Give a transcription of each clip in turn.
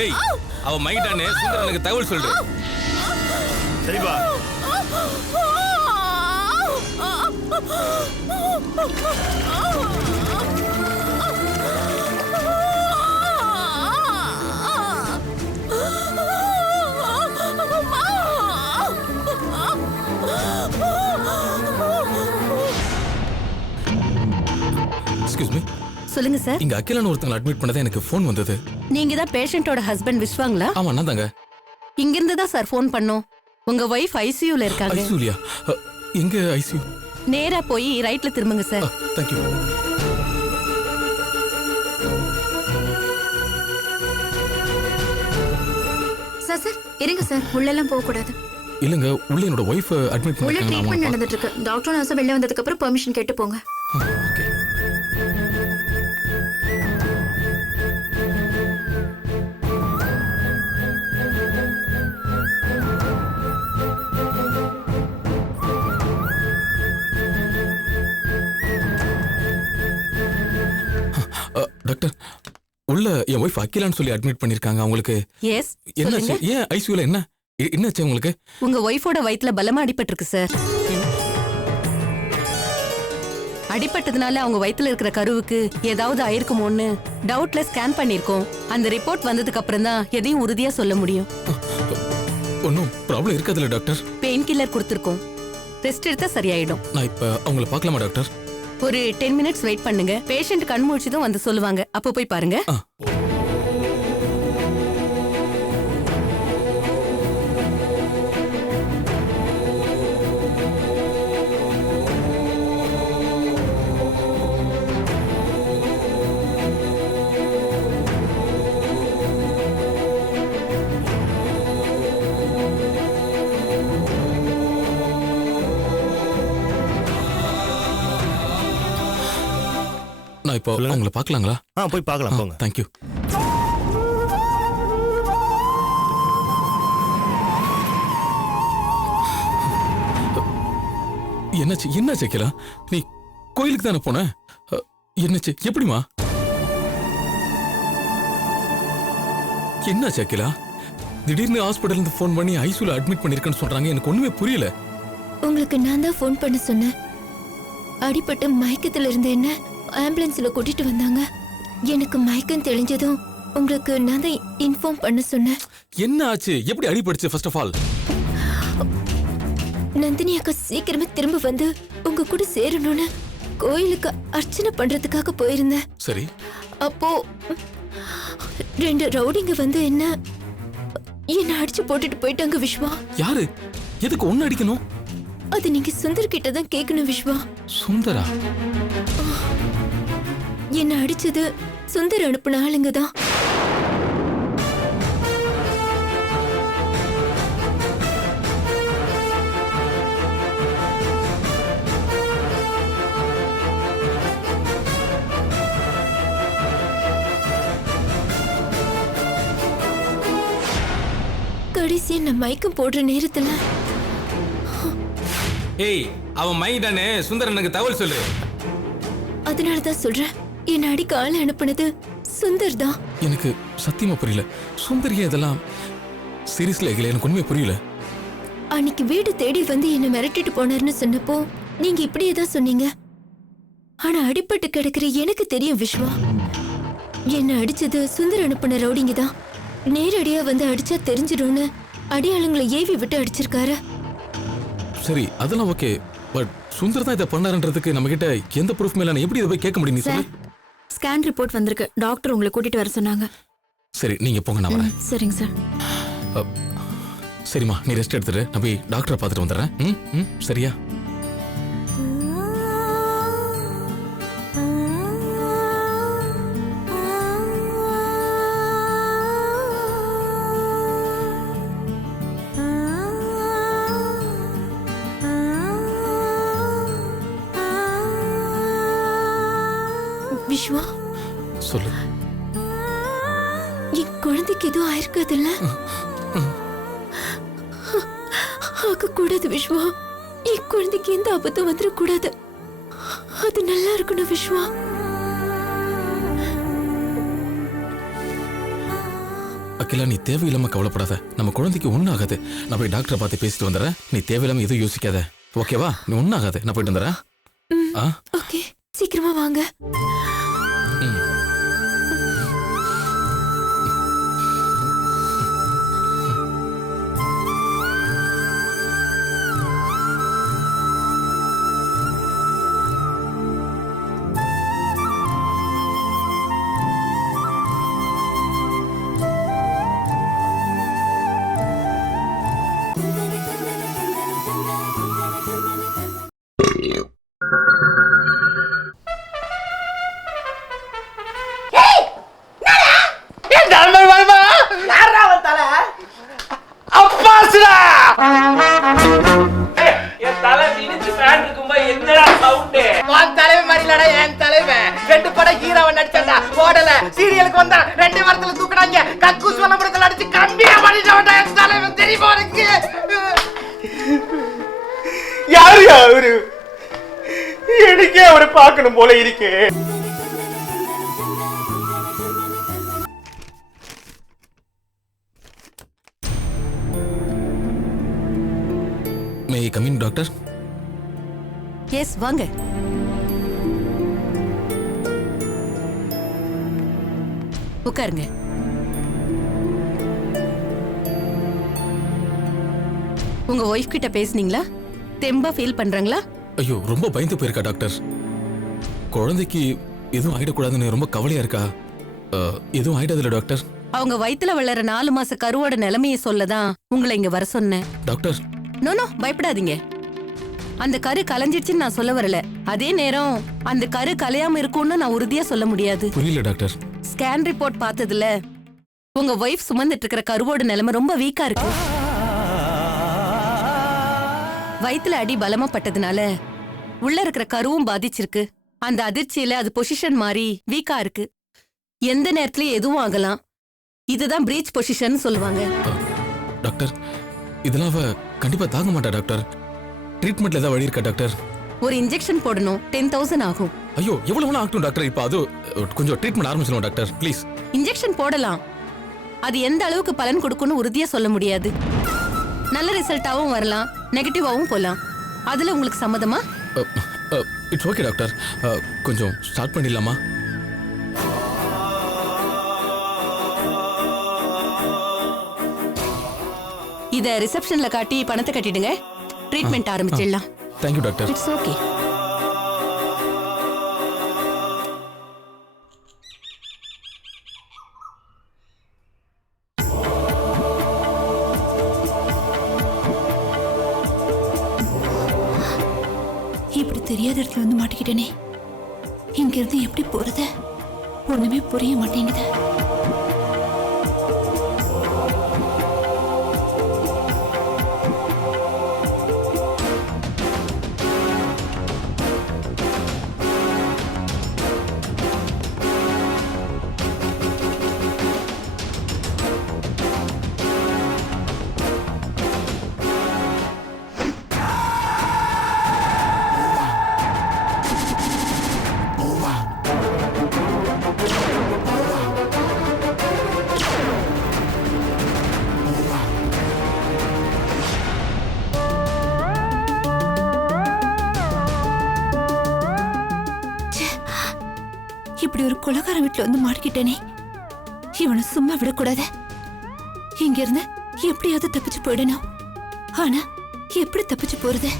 ஏய், அவ மைட்டானே சுந்தரனுக்கு தகவல் சொல்லு. சரிப்பா. Excuse me. சொல்லுங்க சார். இங்க அகிலான ஒருத்தங்க அட்மிட் பண்ணதே எனக்கு ஃபோன் வந்தது. நீங்க தான் பேஷண்டோட ஹஸ்பண்ட் விஸ்வாங்களா? ஆமா நான் தாங்க. இங்க இருந்து தான் சார் ஃபோன் பண்ணோம். உங்க வைஃப் ஐசியூல இருக்காங்க. ஐசியூலியா? எங்க ஐசியூ? நேரா போய் ரைட்ல திரும்புங்க sir. Thank you. Sir sir இருங்க சார், உள்ள எல்லாம் போக கூடாது. இல்லங்க, உள்ள என்னோட வைஃப் அட்மிட் உள்ள பண்ணிருக்காங்க. ட்ரீட்மெண்ட் நடந்துட்டு இருக்கு. டாக்டர் நர்ஸ் வெளிய வந்ததுக்கு அப்புறம் பெர்மிஷன் கேட்டு போங்க. ஓகே. டாக்டர், உள்ள என் வைஃப் அகிலான்னு சொல்லி அட்மிட் பண்ணிருக்காங்க. அவங்களுக்கு எஸ். என்னாச்சு? ஏன் ஐசியூல என்னாச்சு உங்களுக்கு? உங்க வைஃபோட வயித்துல பலமா அடிபட்டிருக்கு சார். அடிபட்டதுனால அவங்க வயித்துல இருக்கிற கருவுக்கு ஏதாவது ஆயிருக்குமோன்னு டவுட்ல ஸ்கேன் பண்ணிருக்கோம். அந்த ரிப்போர்ட் வந்ததுக்கு அப்புறம் தான் எதையும் உறுதியா சொல்ல முடியும். ஒன்னும் ப்ராப்ளம் இருக்காதுல்ல டாக்டர்? பெயின் கில்லர் கொடுத்துருக்கோம். ரெஸ்ட் எடுத்தா சரியாயிடும். நான் இப்ப அவங்கள பார்க்கலாமா டாக்டர்? ஒரு 10 மினிட்ஸ் வெயிட் பண்ணுங்க. பேஷண்ட் கண் முழிச்சதும் வந்து சொல்லுவாங்க. அப்போ போய் பாருங்க. நான் இப்போ அவங்கள பார்க்கலாங்களா? போய் பார்க்கலாம் போங்க. Thank you. என்னாச்சு அகிலா? நீ கோயிலுக்கு தானே போன? என்னாச்சு? எப்படிமா? என்னாச்சு அகிலா? திடீர்னு ஹாஸ்பிடல்ல இருந்து ஃபோன் பண்ணி ஐசியூல அட்மிட் பண்ணிருக்கேன்னு சொல்றாங்க. எனக்கு ஒண்ணுமே புரியல. உங்களுக்கு நான் தான் ஃபோன் பண்ண சொன்னேன். அடிபட்ட மயக்கத்துல இருந்த என்ன ஆம்புலன்ஸ்ல கூட்டிட்டு வந்தாங்க. எனக்கு மயக்கம் தெளிஞ்சதும் உங்களுக்கு நான் தான் இன்ஃபார்ம் பண்ண சொன்னேன். என்ன ஆச்சு? எப்படி அடிபட்டுச்சு? ஃபர்ஸ்ட் ஆஃப் ஆல் நந்தினி அக்கா சீக்கிரமே திரும்ப வந்து உங்க கூட சேரணும்னு கோயிலுக்கு அர்ச்சனை பண்றதுக்காக போயிருந்தேன். சரி. அப்போ 2 ரவுடிங்க வந்து என்ன அடிச்சு போட்டுட்டு போயிட்டாங்க விஸ்வா. யாரு? எதுக்கு ஒன்னு அடிக்கணும்? அது நீங்க சுந்தர் கிட்ட தான் கேட்கணும் விஸ்வா. சுந்தரா? என்ன அடிச்சது சுந்தர் அனுப்புன ஆளுங்க தான். கடைசியா நான் மயக்கம் போடுற நேரத்துல ஏய், அவன் மைண்டானே சுந்தரனுக்கு தகவல் சொல்லு. அதனாலதான் சொல்றேன், என்ன அடிக்க ஆளு அனுப்புனது சுந்தர் தான். எனக்கு சத்தியமா புரியல. சுந்தரியா இதெல்லாம் சீரியஸ்ல எனக்கு ஒண்ணுமே புரியல. அன்னைக்கு வீடு தேடி வந்து என்ன மிரட்டிட்டு போனாருன்னு சொன்னப்போ நீங்க இப்படியே தான் சொன்னீங்க. ஆனா அடிபட்டு கிடக்குற எனக்கு தெரியும் விஸ்வா, என்ன அடிச்சது சுந்தர் அனுப்பின ரவுடிங்க தான். நேரடியா வந்து அடிச்சா தெரிஞ்சிடும்னு அடியாளுங்களை ஏவி விட்டு அடிச்சிருக்காரு. சரி அதெல்லாம் ஓகே, பட் சுந்தர் தான் இதை பண்ணாருன்றதுக்கு நம்ம கிட்ட எந்த ப்ரூஃப் மேல எப்படி இதை போய் கேட்க முடியும் நீ சொல்லு? ஸ்கேன் ரிப்போர்ட் வந்திருக்கு. டாக்டர் உங்களை கூட்டிட்டு வர சொன்னாங்க. சரி நீங்க போங்க, நான் வரேன். சரிங்க சார். சரிம்மா நீ ரெஸ்ட் எடுத்துட்டு நான் போய் டாக்டரை பார்த்துட்டு வந்துடுறேன். சரியா? விஸ்வா, சொல்லு. என் குழந்தைக்கு எதுவும் ஆயிருக்காதுல்ல? ஆக கூடாது விஸ்வா, என் குழந்தைக்கு எந்த ஆபத்தும் வந்துடக்கூடாது. அது நல்லா இருக்கணும் விஸ்வா. அகிலா நீ தேவையில்லாம கவலைப்படாத, நம்ம குழந்தைக்கு ஒன்றும் ஆகாது. நான் போய் டாக்டரை பார்த்து பேசிட்டு வந்துடுறேன். நீ தேவையில்லாம எதுவும் யோசிக்காத, ஓகேவா? நீ ஒன்றும் ஆகாது, நான் போயிட்டு வந்துடுறேன். ஓகே, சீக்கிரமா வாங்க. என் தலை விரிச்சு ஃபேன் இருக்கும்போது என்னடா சவுண்ட்? உன் தலைவன் மாதிரி இல்லடா என் தலைவன். 2 படம் ஹீரோவை நடிச்சாண்டா, ஓடல. சீரியலுக்கு வந்தா 2 வாரத்துல தூக்குனாங்க. கக்கூஸ் வல்லபுரத்துல அடிச்சு கம்பியா பண்ணிட்டான்டா என் தலைவன். தெரியுமா உனக்கு? யாரு அவரு? எனக்கே அவரை பார்க்கணும் போல இருக்கு. May come in doctor? Yes வாங்க. உட்காருங்க. உங்க ஒய்ஃப் கிட்ட பேசுனீங்களா? தெம்பா ஃபீல் பண்றாங்களா? ஐயோ ரொம்ப பயந்து போயிருக்கா டாக்டர். குழந்தைக்கு எதுவும் ஆயிடக்கூடாதுன்னு ரொம்ப கவலையா இருக்கா. எதுவும் ஆயிடாதுல்ல டாக்டர்? அவங்க வயித்துல வளர 4 மாச கருவோட நிலைமையை சொல்லதான் உங்களை இங்க வர சொன்னேன். டாக்டர் நோ பயப்படாதீங்க. அந்த கரு கலைஞ்சிடுச்சுன்னு நான் சொல்ல வரல. அதே நேரம் அந்த கரு கலையாம இருக்கும்னு நான் உறுதியா சொல்ல முடியாது. புரியல டாக்டர். ஸ்கேன் ரிப்போர்ட் பார்த்ததுல உங்க ஒய்ஃப் சுமந்துட்டு இருக்கிற கருவோட நிலைமை ரொம்ப வீக்கா இருக்கு. வயித்துல அடி பலமா பட்டதுனால உள்ள இருக்கிற கருவும் பாதிச்சிருக்கு. அந்த அதிர்ச்சியில அது பொசிஷன் மாறி வீக்கா இருக்கு. எந்த நேரத்திலயும் எதுவும் ஆகலாம். இதுதான் பிரீச் பொசிஷன் சொல்லுவாங்க. டாக்டர் இதெல்லாம் அவ கண்டிப்பா தாங்க மாட்டா டாக்டர். ட்ரீட்மெண்ட்ல ஏதாவது வழி இருக்கா டாக்டர்? ஒரு இன்ஜெக்ஷன் போடணும், 10,000 ஆகும். ஐயோ எவ்வளவு ஆகட்டும் டாக்டர். இப்போ அது கொஞ்சம் ட்ரீட்மெண்ட் ஆரம்பிச்சிடும் டாக்டர் ப்ளீஸ். இன்ஜெக்ஷன் போடலாம். அது எந்த அளவுக்கு பலன் கொடுக்கும்னு உறுதியா சொல்ல முடியாது. நல்ல ரிசல்ட்டாவும் வரலாம், நெகட்டிவாவும் போலாம். அதுல உங்களுக்கு சம்மதமா? It's okay doctor. கொஞ்சம் ஸ்டார்ட் பண்ணிடலாமா? இத ரிசப்ஷன்ல காட்டி பணத்தை கட்டிடுங்க. ட்ரீட்மெண்ட் ஆரம்பிச்சிடலாம். Thank you doctor. It's okay. இப்படி தெரியாத இடத்துல வந்து மாட்டிக்கிட்டேனே. இங்க இருந்து எப்படி போறது? ஒண்ணுமே புரிய மாட்டேங்குது. இப்படி ஒரு கொலைகார வீட்டுல வந்து மாட்டிக்கிட்டேனே, இவனை சும்மா விடக்கூடாது. இங்க இருந்து எப்படியாவது தப்பிச்சு போயிடணும். ஆனா எப்படி தப்பிச்சு போறது?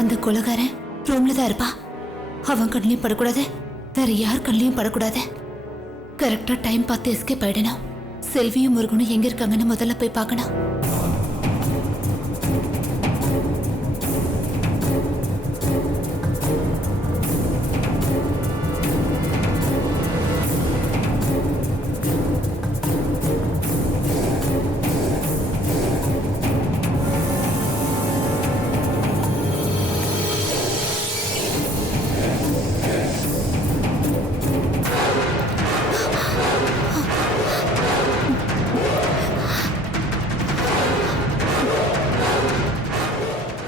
அந்த கொலைகாரன் ரூம்ல தான் இருப்பா. அவன் கண்ணிலையும் படக்கூடாது, வேற யார் கண்ணிலையும் படக்கூடாது. கரெக்டா டைம் பார்த்து எஸ்கேப் ஆயிடணும். செல்வியும் முருகனும் எங்க இருக்காங்கன்னு முதல்ல போய் பார்க்கணும்.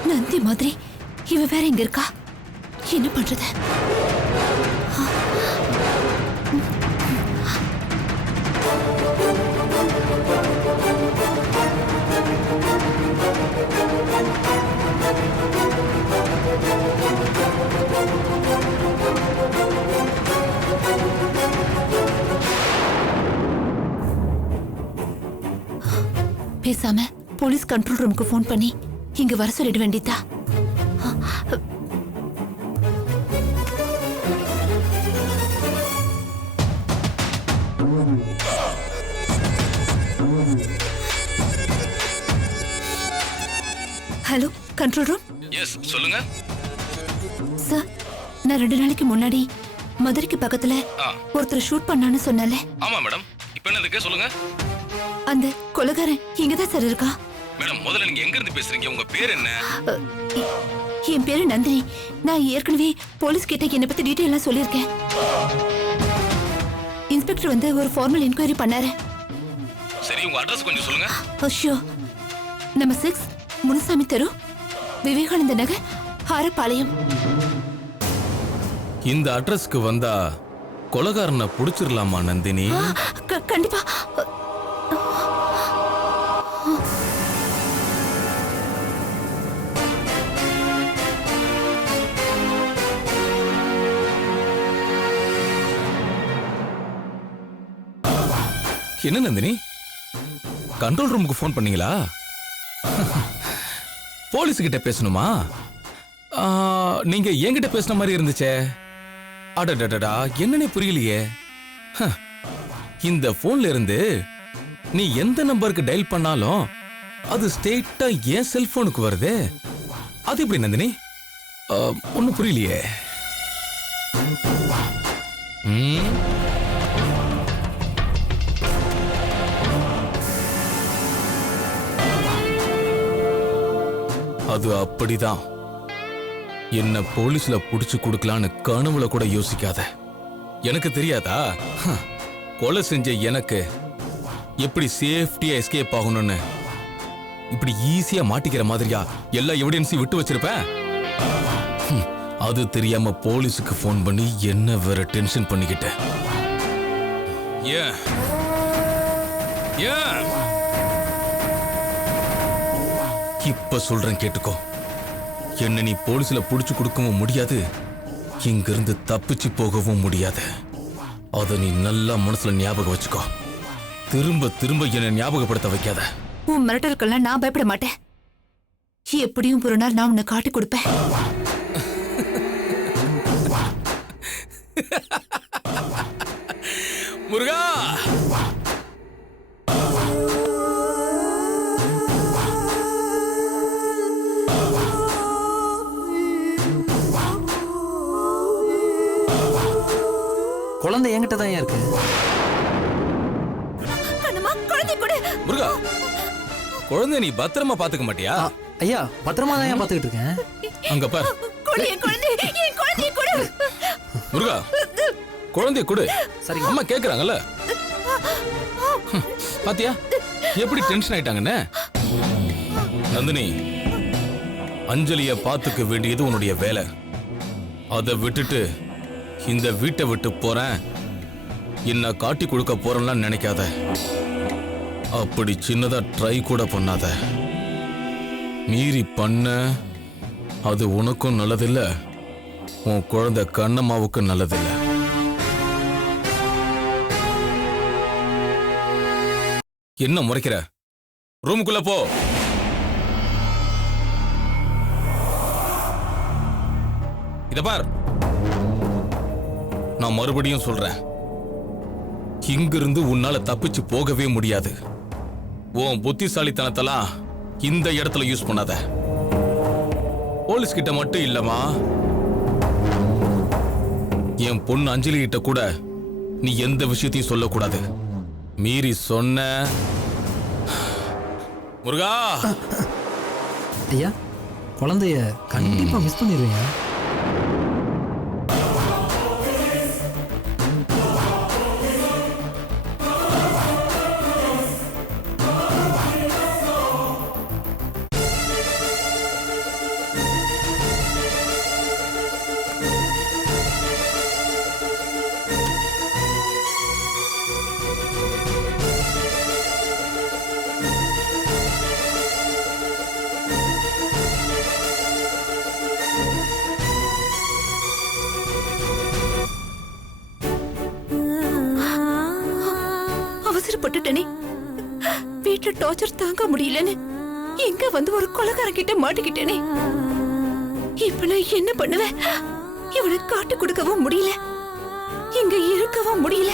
நந்தி மாதிரி இவ வேற எங்க இருக்கா? என்ன பண்றது? பேசாம போலீஸ் கண்ட்ரோல் ரூமுக்கு போன் பண்ணி இங்க வர சொல்லிட வேண்டியதா? Hello, control room. எஸ், சொல்லுங்க. சார், நான் 2 நாளைக்கு முன்னாடி மதுரைக்கு பக்கத்துல ஒருத்தர் ஷூட் பண்ணான்னு சொன்னாலே. ஆமா மேடம். இப்போ என்ன இருக்கு சொல்லுங்க. அந்த கொலைகாரன் இங்கதான் சார் இருக்கா. மேடம், முதல்ல நீங்க எங்க இருந்து பேசுறீங்க? உங்க பேர் என்ன? என் பேரு நந்தினி. நான் ஏற்கனவே போலீஸ் கிட்ட என்னை பத்தி டீடைல் எல்லாம் சொல்லியிருக்கேன். இன்ஸ்பெக்டர் வந்து ஒரு ஃபார்மல் என்கொயரி பண்ணாரு. சரி, உங்க அட்ரஸ் கொஞ்சம் சொல்லுங்க. ஷியோர். நம்பர் 6 முனுசாமி தெரு, விவேகானந்த நகர், ஆரப்பாளையம். இந்த அட்ரஸ்க்கு வந்தா கொலைகாரனை புடிச்சிடலாமா நந்தினி? கண்டிப்பா. என்ன நந்தினி, கண்ட்ரோல் ரூமுக்கு போன் பண்ணீங்களா? போலீஸ் கிட்ட பேசணுமா? நீங்க என்கிட்ட பேசின மாதிரி இருந்துச்சே. அடடடடா, என்னன்னே புரியலையே. இந்த போன்ல இருந்து நீ எந்த நம்பருக்கு டயல் பண்ணாலும் அது ஸ்ட்ரெயிட்டா என் செல்போனுக்கு வருது. அது எப்படி நந்தினி? ஒன்னும் புரியலையே. அது அப்படிதான். என்ன போலீஸ்ல புடிச்சு கொடுக்கலான்னு கனவுல கூட யோசிக்காத. எனக்கு தெரியாதா கொலை செஞ்ச எனக்கு எப்படி சேஃப்டியா எஸ்கேப் ஆகணும்னு? இப்படி ஈஸியா மாட்டிக்கிற மாதிரியா எல்லா எவிடன்ஸையும் விட்டு வச்சிருப்பேன். அது தெரியாம போலீஸுக்கு போன் பண்ணி என்ன வேற டென்ஷன் பண்ணிக்கிட்ட. ஏன் ஏன் இப்ப சொல்றேன் கேட்டுக்கோ. என்ன நீ போலீஸ்ல புடிச்சு கொடுக்கவும் முடியாது, இங்கிருந்து தப்பிச்சு போகவும் முடியாது. அத நீ நல்லா மனசுல ஞாபகம் வச்சுக்கோ. திரும்ப திரும்ப என்ன ஞாபகப்படுத்த வைக்காத. உன் மிரட்டலுக்கெல்லாம் நான் பயப்பட மாட்டேன். எப்படியும் ஒரு நாள் நான் உன்னை காட்டி கொடுப்பேன். முருகா, குழந்தை என்கிட்ட தான் இருக்கு. முருகா, குழந்தை நீ பத்திரமா பாத்துக்க மாட்டியா? ஐயா, பத்திரமா தான் பாத்துக்கிட்டு இருக்கேன். அங்க பார். முருகா, குழந்தைய கொடு. சரி, அம்மா கேக்குறாங்கல்ல. பாத்தியா எப்படி டென்ஷன் ஆயிட்டாங்கன்னு? நந்தினி, அஞ்சலிய பாத்துக்க வேண்டியது உன்னுடைய வேலை. அதை விட்டுட்டு இந்த வீட்டை விட்டு போறேன், என்ன காட்டி கொடுக்க போறேன்லாம் நினைக்காத. அப்படி சின்னதா ட்ரை கூட பண்ணாத. மீறி பண்ண அது உனக்கும் நல்லதில்ல, உன் குழந்தை கண்ணம்மாவுக்கும் நல்லதில்ல. என்ன முறைக்கிற? ரூமுக்குள்ள போ. இத பார், நான் மறுபடியும் சொல்றேன், இங்கிருந்து உன்னால தப்பிச்சு போகவே முடியாது. உன் புத்திசாலித்தனத்தெல்லாம் இந்த இடத்துல யூஸ் பண்ணாத. போலீஸ் கிட்ட மட்டும் இல்லமா, என் பொண்ணு அஞ்சலி கிட்ட கூட நீ எந்த விஷயத்தையும் சொல்லக்கூடாது. மீறி சொன்ன முருகா. ஐயா, குழந்தைய கண்டிப்பா மிஸ் பண்ணிடுவீங்க. அவசரப்பட்டுட்டனே, வீட்டுல டார்ச்சர் தாங்க முடியலன்னு எங்க வந்து ஒரு கொலைகாரங்கிட்ட மாட்டிக்கிட்டேனே. இப்ப நான் என்ன பண்ணுவேன்? இவனை காட்டு கொடுக்கவும் முடியல, இங்க இருக்கவும் முடியல.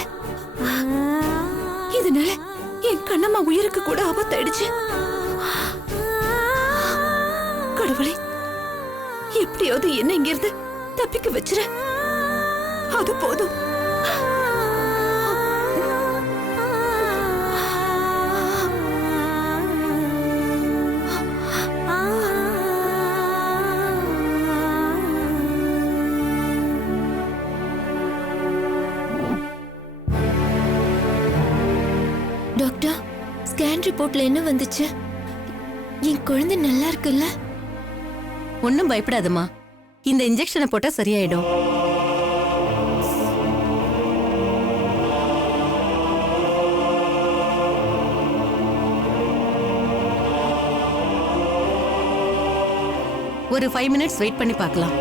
இதனால என் கண்ணம்மா உயிருக்கு கூட ஆபத்தாயிடுச்சு. கடவுளே, எப்படியாவது என்ன இங்கிருந்து தப்பிக்க வச்சிரு. அது போதும். டாக்டர், ஸ்கேன் ரிப்போர்ட்ல என்ன வந்துச்சு? என் குழந்தை நல்லா இருக்குல்ல? ஒன்னும் பயப்படாதம்மா, இந்த இன்ஜெக்ஷனை போட்டா சரியாயிடும். ஒரு 5 minutes வெயிட் பண்ணி பார்க்கலாம்.